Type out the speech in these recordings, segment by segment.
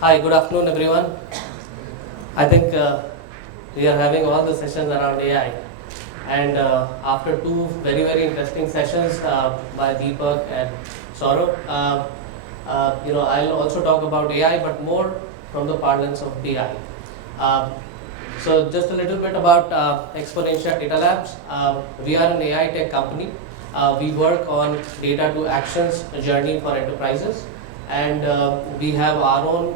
Hi, good afternoon, everyone. I think we are having all the sessions around AI, and after two very interesting sessions by Deepak and Saurabh, I'll also talk about AI, but more from the parlance of BI. Um, so, just a little bit about Exponential Data Labs. We are an AI tech company. We work on data to actions journey for enterprises, and we have our own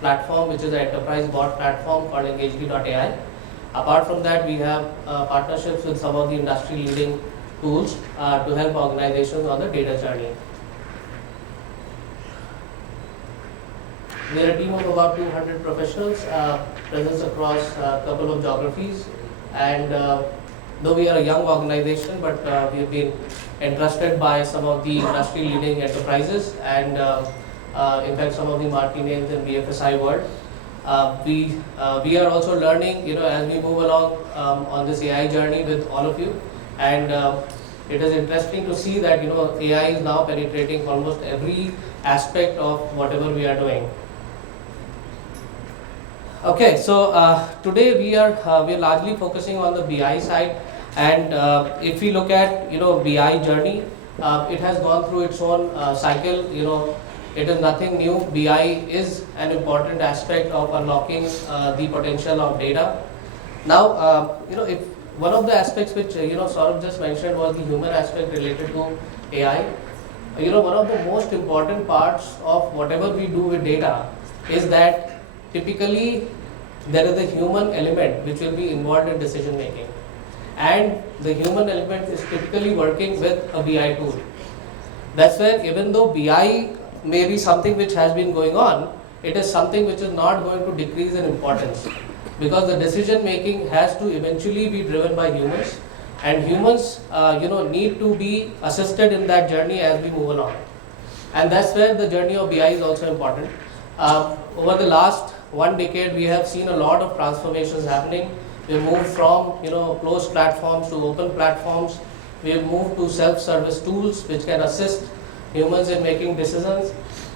platform, which is an enterprise bot platform called Engagely.ai. Apart from that, we have partnerships with some of the industry leading tools to help organizations on the data journey. We are a team of about 200 professionals, presence across a couple of geographies, and though we are a young organization, but we have been entrusted by some of the industry leading enterprises and in fact some of the marquee names in BFSI world. We are also learning, as we move along on this AI journey with all of you, and it is interesting to see that AI is now penetrating almost every aspect of whatever we are doing. Okay, so today we are largely focusing on the BI side, and if we look at BI journey, it has gone through its own cycle. It is nothing new. BI is an important aspect of unlocking the potential of data. Now, if one of the aspects which Saurabh just mentioned was the human aspect related to AI. One of the most important parts of whatever we do with data is that typically there is a human element which will be involved in decision making, and the human element is typically working with a BI tool. That's where, even though BI may be something which has been going on, it is something which is not going to decrease in importance, because the decision making has to eventually be driven by humans, and humans need to be assisted in that journey as we move along. And that's where the journey of BI is also important. Over the last 1 decade, we have seen a lot of transformations happening. We have moved from closed platforms to open platforms. We have moved to self-service tools which can assist humans in making decisions.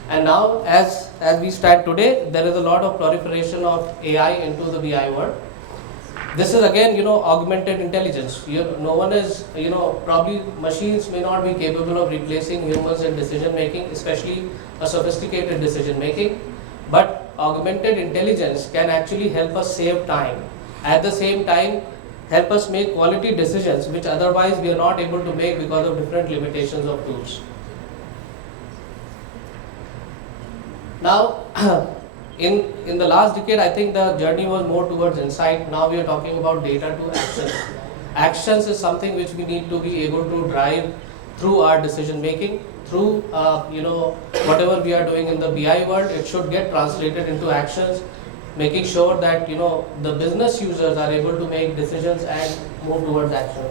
And now, as we stand today, there is a lot of proliferation of AI into the BI world. This is again, augmented intelligence. No one is, probably machines may not be capable of replacing humans in decision making, especially a sophisticated decision making. But augmented intelligence can actually help us save time. At the same time, help us make quality decisions which otherwise we are not able to make because of different limitations of tools. Now, in the last decade, I think the journey was more towards insight. Now we are talking about data to actions. Actions is something which we need to be able to drive through our decision making, through whatever we are doing in the BI world. It should get translated into actions, making sure that the business users are able to make decisions and move towards action.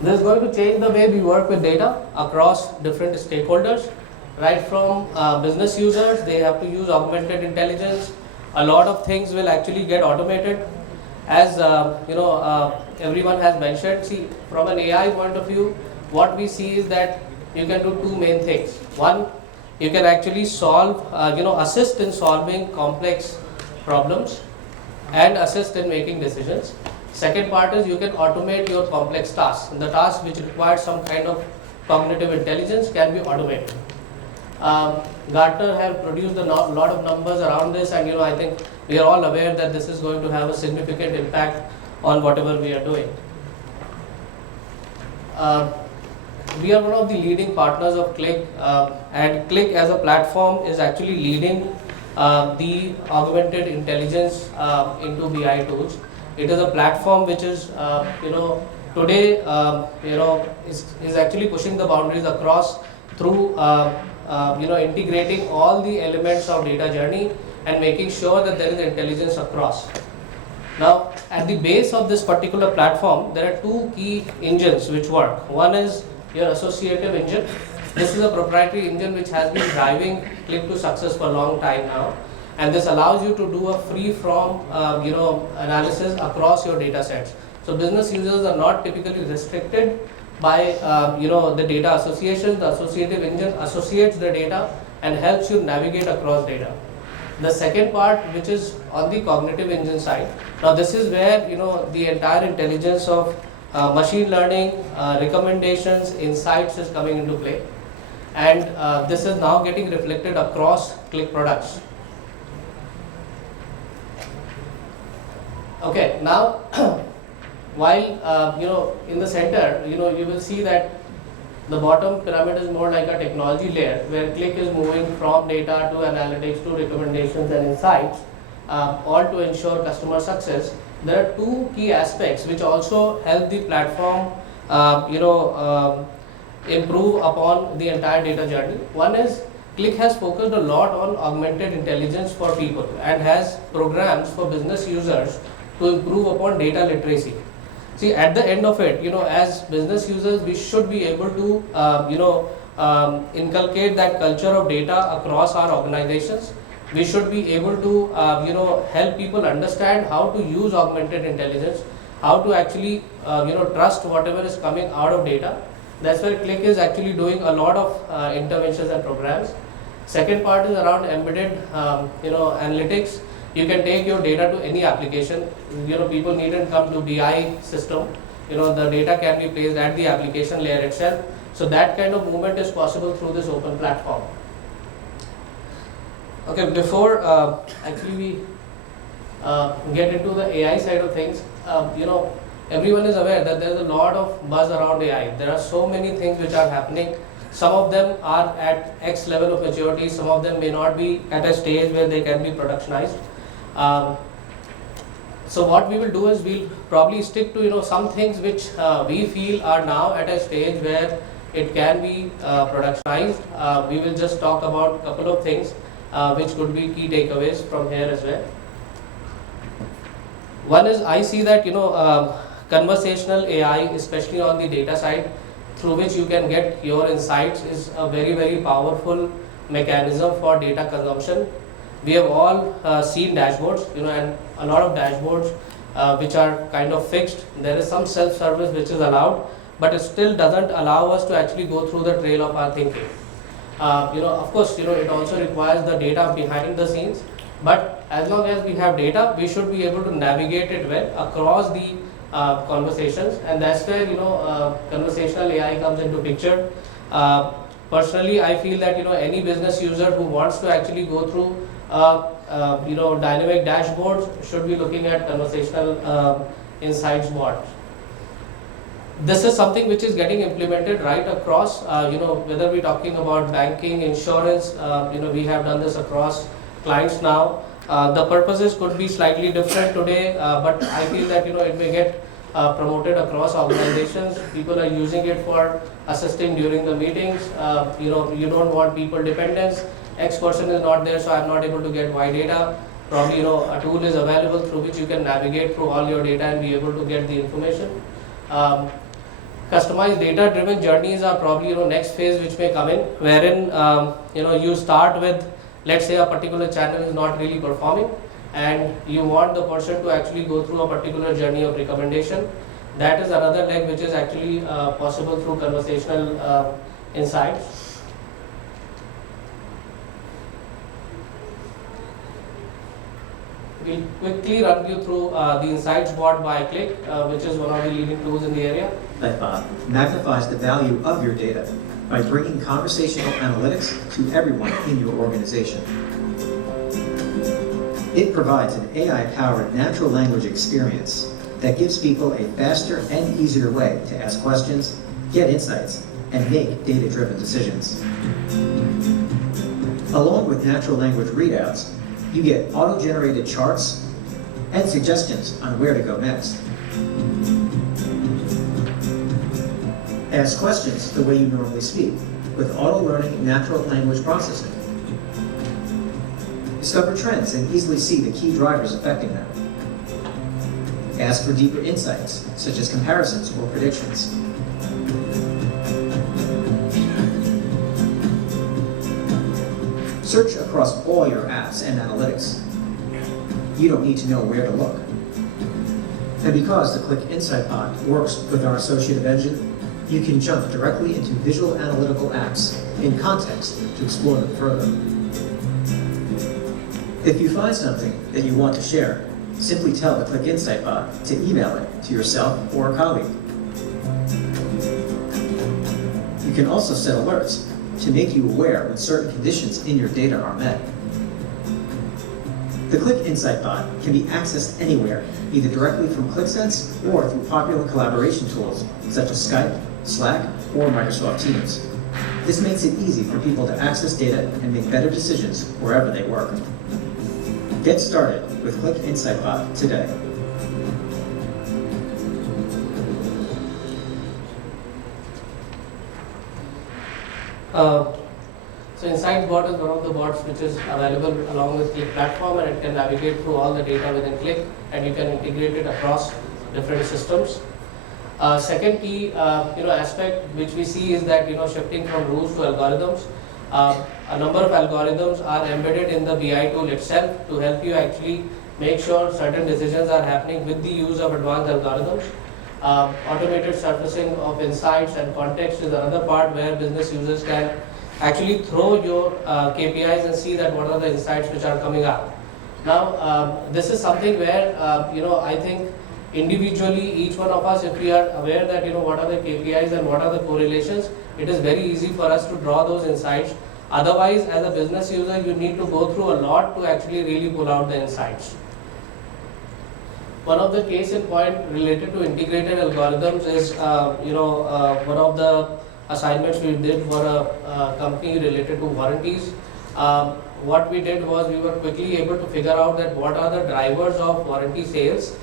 This is going to change the way we work with data across different stakeholders. Right from business users, they have to use augmented intelligence. A lot of things will actually get automated. As everyone has mentioned, see, from an AI point of view, what we see is that you can do two main things. One, you can actually solve, assist in solving complex problems and assist in making decisions. Second part is you can automate your complex tasks. And the tasks which require some kind of cognitive intelligence can be automated. Gartner have produced a lot of numbers around this, and I think we are all aware that this is going to have a significant impact on whatever we are doing. We are one of the leading partners of Qlik, and Qlik as a platform is actually leading the augmented intelligence into BI tools. It is a platform which is today is actually pushing the boundaries across through integrating all the elements of data journey and making sure that there is intelligence across. Now, at the base of this particular platform, there are two key engines which work. One is your associative engine. This is a proprietary engine which has been driving Qlik to success for a long time now, and this allows you to do a free-from analysis across your data sets. So business users are not typically restricted by the data association. The associative engine associates the data and helps you navigate across data. The second part, which is on the cognitive engine side, now this is where the entire intelligence of machine learning, recommendations, insights is coming into play, and this is now getting reflected across Qlik products. Okay, now while in the center, you will see that the bottom pyramid is more like a technology layer, where Qlik is moving from data to analytics to recommendations and insights, all to ensure customer success. There are two key aspects which also help the platform, improve upon the entire data journey. One is Qlik has focused a lot on augmented intelligence for people and has programs for business users to improve upon data literacy. See, at the end of it, as business users, we should be able to, inculcate that culture of data across our organizations. We should be able to, help people understand how to use augmented intelligence, how to actually, trust whatever is coming out of data. That's where Qlik is actually doing a lot of interventions and programs. Second part is around embedded, analytics. You can take your data to any application. People needn't come to BI system. The data can be placed at the application layer itself. So that kind of movement is possible through this open platform. Okay, before actually we get into the AI side of things, everyone is aware that there is a lot of buzz around AI. There are so many things which are happening. Some of them are at X level of maturity. Some of them may not be at a stage where they can be productionized. So what we will do is we'll probably stick to some things which we feel are now at a stage where it can be productionized. We will just talk about a couple of things which could be key takeaways from here as well. One is, I see that conversational AI, especially on the data side, through which you can get your insights, is a very, very powerful mechanism for data consumption. We have all seen dashboards, and a lot of dashboards which are kind of fixed. There is some self-service which is allowed, but it still doesn't allow us to actually go through the trail of our thinking. Of course, it also requires the data behind the scenes, but as long as we have data, we should be able to navigate it well across the conversations, and that's where conversational AI comes into picture. Personally, I feel that any business user who wants to actually go through dynamic dashboards should be looking at conversational insights bot. This is something which is getting implemented right across, whether we're talking about banking, insurance, we have done this across clients now. The purposes could be slightly different today, but I feel that it may get promoted across organizations. People are using it for assisting during the meetings. You don't want people dependence. X person is not there, so I'm not able to get Y data. Probably a tool is available through which you can navigate through all your data and be able to get the information. Customized data-driven journeys are probably next phase which may come in, wherein you start with, let's say, a particular channel is not really performing, and you want the person to actually go through a particular journey of recommendation. That is another leg which is actually possible through conversational insights. We'll quickly run you through the Insights bot by Qlik, which is one of the leading tools in the area. Lightbot magnifies the value of your data by bringing conversational analytics to everyone in your organization. It provides an AI-powered natural language experience that gives people a faster and easier way to ask questions, get insights, and make data-driven decisions. Along with natural language readouts, you get auto-generated charts and suggestions on where to go next. Ask questions the way you normally speak, with auto-learning natural language processing. Discover trends and easily see the key drivers affecting them. Ask for deeper insights, such as comparisons or predictions. Search across all your apps and analytics. You don't need to know where to look. And because the Qlik Insight Bot works with our associative engine, you can jump directly into visual analytical apps in context to explore them further. If you find something that you want to share, simply tell the Click Insight bot to email it to yourself or a colleague. You can also set alerts to make you aware when certain conditions in your data are met. The Click Insight bot can be accessed anywhere, either directly from ClickSense or through popular collaboration tools such as Skype, Slack, or Microsoft Teams. This makes it easy for people to access data and make better decisions wherever they work. Get started with Click Insight bot today. So Insights bot is one of the bots which is available along with Click platform, and it can navigate through all the data within Click, and you can integrate it across different systems. Second key aspect which we see is that shifting from rules to algorithms. A number of algorithms are embedded in the BI tool itself to help you actually make sure certain decisions are happening with the use of advanced algorithms. Automated surfacing of insights and context is another part where business users can actually throw your KPIs and see that what are the insights which are coming up. Now, this is something where I think individually each one of us, if we are aware that what are the KPIs and what are the correlations, it is very easy for us to draw those insights. Otherwise, as a business user, you need to go through a lot to actually really pull out the insights. One of the case in point related to integrated algorithms is one of the assignments we did for a company related to warranties. What we did was we were quickly able to figure out that what are the drivers of warranty sales,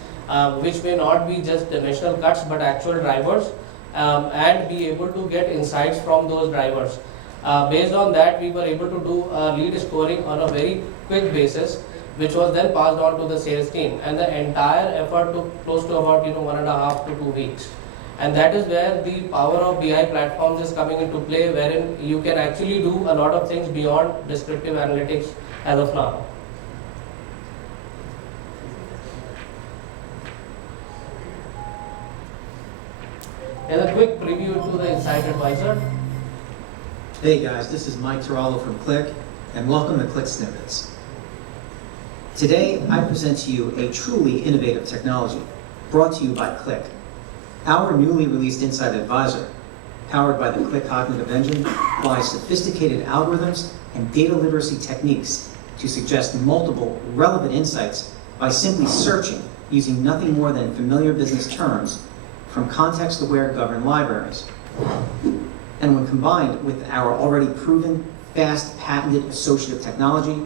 which may not be just dimensional cuts but actual drivers, and be able to get insights from those drivers. Based on that, we were able to do lead scoring on a very quick basis, which was then passed on to the sales team, and the entire effort took close to about 1.5 to 2 weeks. And that is where the power of BI platforms is coming into play, wherein you can actually do a lot of things beyond descriptive analytics as of now. Here's a quick preview to the Insight Advisor. Hey guys, this is Mike Tarallo from Click, and welcome to Click Snippets. Today, I present to you a truly innovative technology brought to you by Click. Our newly released Insight Advisor, powered by the Click Cognitive Engine, applies sophisticated algorithms and data literacy techniques to suggest multiple relevant insights by simply searching using nothing more than familiar business terms from context-aware governed libraries. And when combined with our already proven, fast, patented associative technology,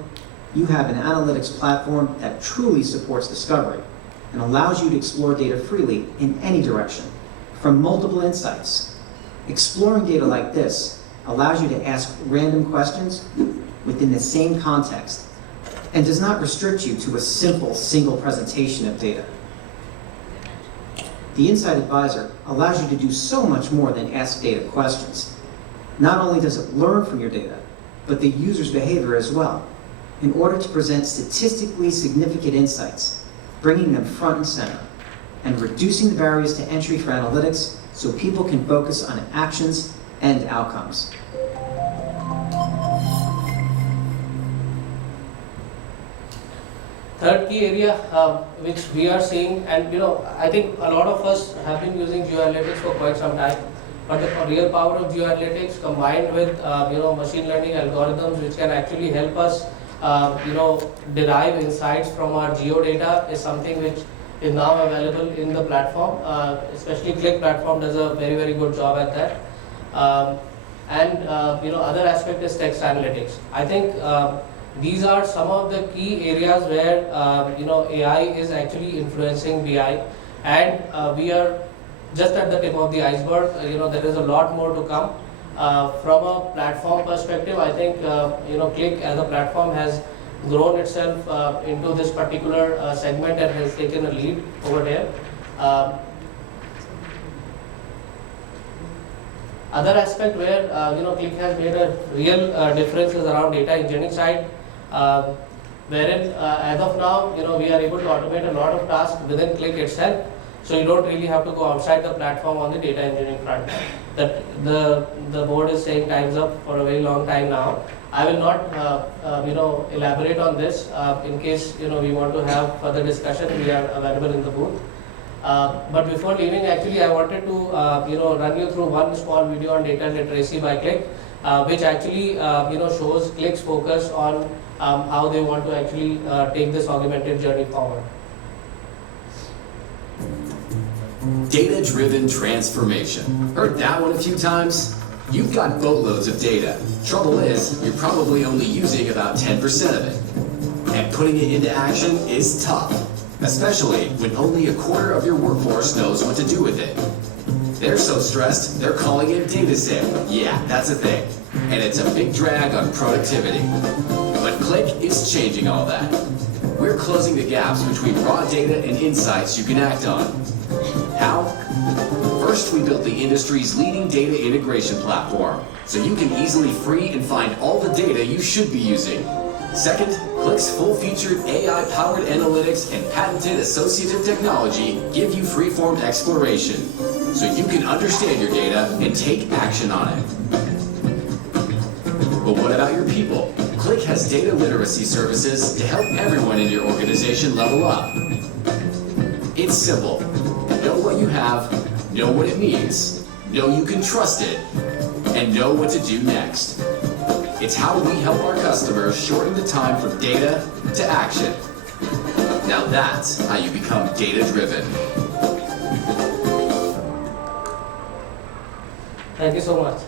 you have an analytics platform that truly supports discovery and allows you to explore data freely in any direction, from multiple insights. Exploring data like this allows you to ask random questions within the same context and does not restrict you to a simple single presentation of data. The Insight Advisor allows you to do so much more than ask data questions. Not only does it learn from your data, but the user's behavior as well, in order to present statistically significant insights, bringing them front and center, and reducing the barriers to entry for analytics so people can focus on actions and outcomes. Third key area which we are seeing, and I think a lot of us have been using geoanalytics for quite some time, but the real power of geoanalytics combined with machine learning algorithms which can actually help us derive insights from our geo data is something which is now available in the platform. Especially Click platform does a very, very good job at that. Other aspect is text analytics. I think these are some of the key areas where AI is actually influencing BI, and we are just at the tip of the iceberg. There is a lot more to come. From a platform perspective, I think Click as a platform has grown itself into this particular segment and has taken a lead over there. Other aspect where Click has made a real difference is around data engineering side, wherein as of now we are able to automate a lot of tasks within Click itself. So you don't really have to go outside the platform on the data engineering front. That the board is saying time's up for a very long time now. I will not elaborate on this. In case we want to have further discussion, we are available in the booth. But before leaving, actually, I wanted to run you through one small video on data literacy by Qlik, which actually shows Qlik's focus on how they want to actually take this augmented journey forward. Data-driven transformation. Heard that one a few times? You've got boatloads of data. Trouble is, you're probably only using about 10% of it. And putting it into action is tough, especially when only a quarter of your workforce knows what to do with it. They're so stressed, they're calling it data sick. Yeah, that's a thing. And it's a big drag on productivity. But Qlik is changing all that. We're closing the gaps between raw data and insights you can act on. How? First, we built the industry's leading data integration platform, so you can easily free and find all the data you should be using. Second, Qlik's full-featured AI-powered analytics and patented associative technology give you free-formed exploration, so you can understand your data and take action on it. But what about your people? Qlik has data literacy services to help everyone in your organization level up. It's simple. Know what you have, know what it means, know you can trust it, and know what to do next. It's how we help our customers shorten the time from data to action. Now that's how you become data-driven. Thank you so much.